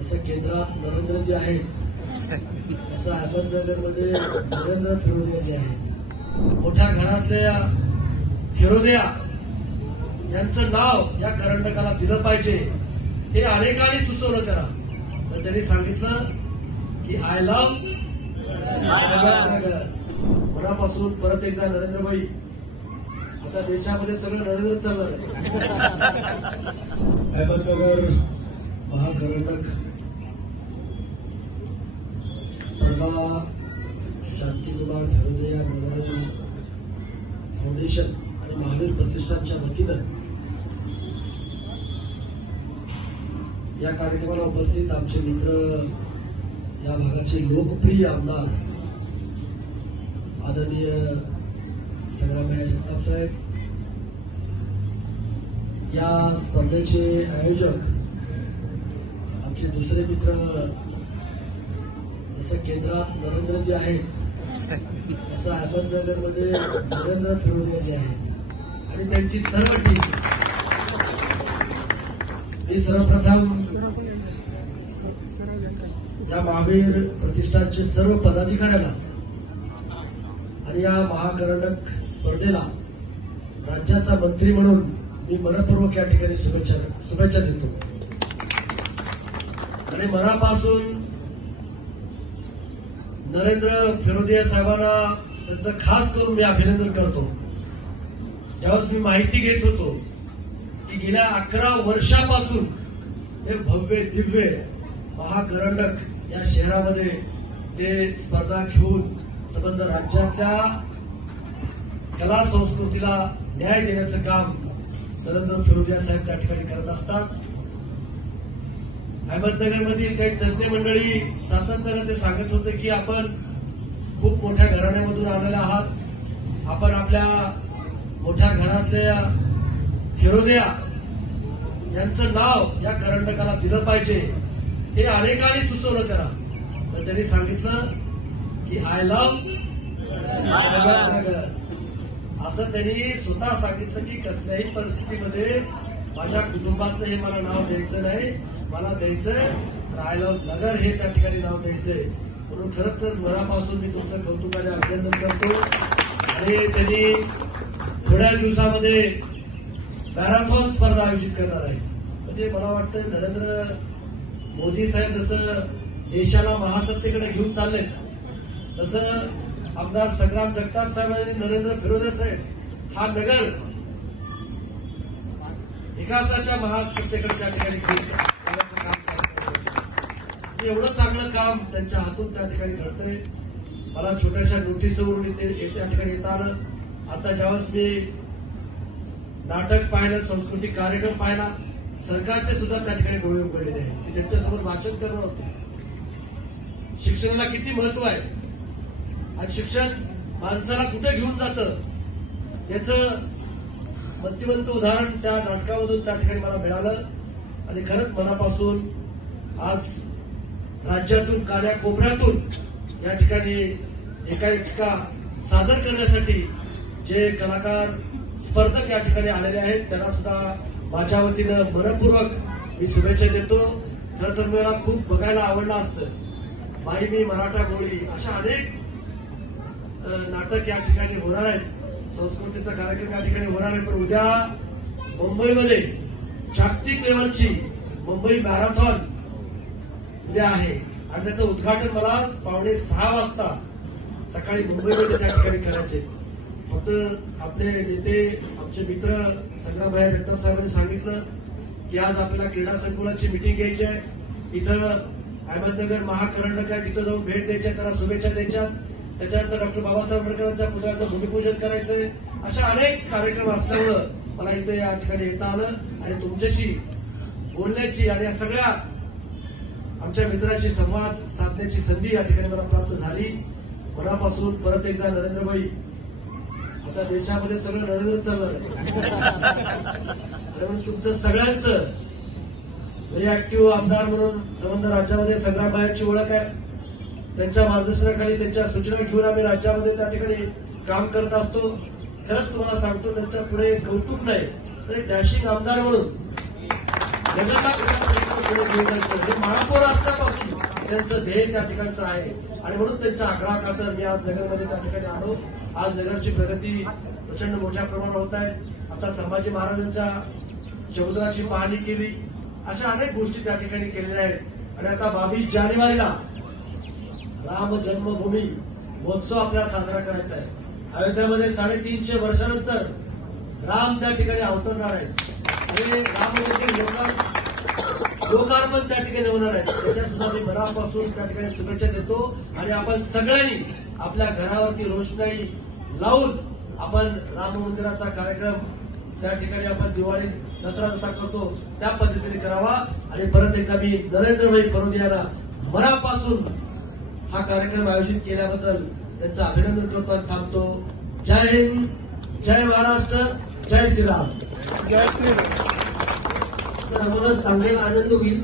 जसं केंद्रात नरेंद्रजी आहेत तसं अहमदनगरमध्ये नरेंद्र फिरोदिया आहेत. मोठ्या घरातल्या फिरोदिया यांचं नाव या करंडकाला दिलं पाहिजे हे अनेकांनी सुचवलं त्याला. पण त्यांनी सांगितलं की आय लव्ह अहमदनगर. मनापासून परत एकदा नरेंद्रभाई, आता देशामध्ये सगळं नरेंद्र चालणार आहे. अहमदनगर महाकरंडक स्पर्धा शांतिकुमार फिरोदिया मेमोरियल फाउंडेशन आणि महावीर प्रतिष्ठानच्या वतीनं या कार्यक्रमाला उपस्थित आमचे मित्र, या भागाचे लोकप्रिय आमदार आदरणीय संग्रामभाई जगताप साहेब, या स्पर्धेचे आयोजक आमचे दुसरे मित्र, जसं केंद्रात नरेंद्रजी आहेत तसं अहमदनगरमध्ये नरेंद्र फिरोदियाजी आहेत आणि त्यांची सर्व टीम. मी सर्वप्रथम या महावीर प्रतिष्ठानचे सर्व पदाधिकाऱ्यांना आणि या महाकरंडक स्पर्धेला राज्याचा मंत्री म्हणून मी मनपूर्वक या ठिकाणी शुभेच्छा देतो आणि मनापासून नरेंद्र फिरोदिया साहेबांना त्यांचं खास करून मी अभिनंदन करतो. ज्यावेळेस मी माहिती घेत होतो की गेल्या 11 वर्षापासून हे भव्य दिव्य महाकरंडक या शहरामध्ये ते स्पर्धा घेऊन संबंध राज्यातल्या कला संस्कृतीला न्याय देण्याचं काम नरेंद्र फिरोदिया साहेब त्या ठिकाणी करत असतात. अहमदनगरमधील काही तज्ञ मंडळी सातत्याने ते सांगत होते की आपण खूप मोठ्या घराण्यामधून आलेले आहात, आपण आपल्या मोठ्या घरातल्या फिरोदिया यांचं नाव या करंडकाला दिलं पाहिजे हे अनेकांनी सुचवलं त्याला. पण त्यांनी सांगितलं की आय लव्ह अहमदनगर. असं त्यांनी स्वतः सांगितलं की कसल्याही परिस्थितीमध्ये माझ्या कुटुंबातलं हे मला नाव द्यायचं नाही, मला द्यायचं आय लव्ह नगर हे त्या ठिकाणी नाव द्यायचंय. म्हणून खरंच तर मनापासून मी तुमचं कौतुकाने अभिनंदन करतो. आणि त्यांनी थोड्या दिवसामध्ये मॅरेथॉन स्पर्धा आयोजित करणार आहे. म्हणजे मला वाटतं नरेंद्र मोदी साहेब जसं देशाला महासत्तेकडे घेऊन चालले तसं आमदार संग्राम जगताप साहेब आणि नरेंद्र फिरोदिया साहेब हा नगर विकासाच्या महासत्तेकडे त्या ठिकाणी घेऊन जाण्याचं काम करतात. एवढं चांगलं काम त्यांच्या हातून त्या ठिकाणी घडतंय. मला छोट्याशा नोटीसवरून इथे त्या ठिकाणी येता आलं. आता ज्यावेळेस मी नाटक पाहिलं, सांस्कृतिक कार्यक्रम पाहिला, सरकारचे सुद्धा त्या ठिकाणी डोळे उघडलेले आहेत. मी त्यांच्यासमोर भाषण करणार होतो. शिक्षणाला किती महत्व आहे आणि शिक्षण माणसाला कुठे घेऊन जातं याचं मतिमंत उदाहरण त्या नाटकामधून त्या ठिकाणी मला मिळालं. आणि खरंच मनापासून आज राज्यातून कान्याकोपऱ्यातून या ठिकाणी एका सादर करण्यासाठी जे कलाकार स्पर्धक या ठिकाणी आलेले आहेत त्यांना सुद्धा माझ्या वतीनं मनपूर्वक मी शुभेच्छा देतो. खरं तर मला खूप बघायला आवडलं असतं. बाई मी मराठा गोळी अशा अनेक नाटक या ठिकाणी होणार आहेत, संस्कृतीचा कार्यक्रम या ठिकाणी होणार आहे. पण उद्या मुंबईमध्ये जागतिक लेव्हलची मुंबई मॅरेथॉन उद्या आहे आणि त्याचं उद्घाटन मला 5:45 वाजता सकाळी मुंबईमध्ये त्या ठिकाणी करायचे. फक्त आपले नेते, आमचे मित्र संग्रामभाई जगताप साहेबांनी सांगितलं की आज आपल्याला क्रीडा संकुलाची मिटिंग घ्यायची आहे, इथं अहमदनगर महाकरंडक आहे, तिथं जाऊन भेट द्यायची, त्यांना शुभेच्छा द्यायच्या, त्याच्यानंतर डॉक्टर बाबासाहेब आंबेडकरांच्या पुतळ्याचं भूमिपूजन करायचंय. अशा अनेक कार्यक्रम असल्यामुळं मला इथे या ठिकाणी येता आलं आणि तुमच्याशी बोलण्याची आणि या सगळ्या आमच्या मित्राशी संवाद साधण्याची संधी या ठिकाणी मला प्राप्त झाली. मनापासून परत एकदा नरेंद्रभाई, आता देशामध्ये सगळं नरेंद्र चालणार आहे. म्हणून तुमचं सगळ्यांचं व्हेरी ऍक्टिव्ह आमदार म्हणून संबंध राज्यामध्ये संग्रामभाईंची ओळख आहे. त्यांच्या मार्गदर्शनाखाली त्यांच्या सूचना घेऊन आम्ही राज्यामध्ये त्या ठिकाणी काम करत असतो. खरंच तुम्हाला सांगतो त्यांच्या पुढे कौतुक नाही तरी डॅशिंग आमदार म्हणून नगरला कशा पद्धतीनं पुढे घेऊन जायचं हे महापौर असल्यापासून त्यांचं ध्येय त्या ठिकाणचं आहे आणि म्हणून त्यांच्या आग्रहाखातर मी आज नगरमध्ये त्या ठिकाणी आलो. आज नगरची प्रगती प्रचंड मोठ्या प्रमाणात होत आहे. आता संभाजी महाराजांच्या समुद्राची पाहणी केली, अशा अनेक गोष्टी त्या ठिकाणी केलेल्या आहेत आणि आता 22 जानेवारीला राम जन्मभूमी महोत्सव आपल्याला साजरा करायचा आहे. अयोध्यामध्ये 350 वर्षानंतर राम त्या ठिकाणी अवतरणार आहेत आणि राम मंदिर लोकार्पण त्या ठिकाणी होणार आहे. त्याच्या सुद्धा मी मनापासून त्या ठिकाणी शुभेच्छा देतो आणि आपण सगळ्यांनी आपल्या घरावरती रोषणाई लावून आपण राम मंदिराचा कार्यक्रम त्या ठिकाणी आपण दिवाळी दसरा जसा करतो त्या पद्धतीने करावा. आणि परत एकदा मी नरेंद्रभाई फरोदी यांना मनापासून हा कार्यक्रम आयोजित केल्याबद्दल त्यांचं अभिनंदन करतो आणि थांबतो. जय हिंद, जय महाराष्ट्र, जय श्रीराम. सर आम्हाला सांगायला आनंद होईल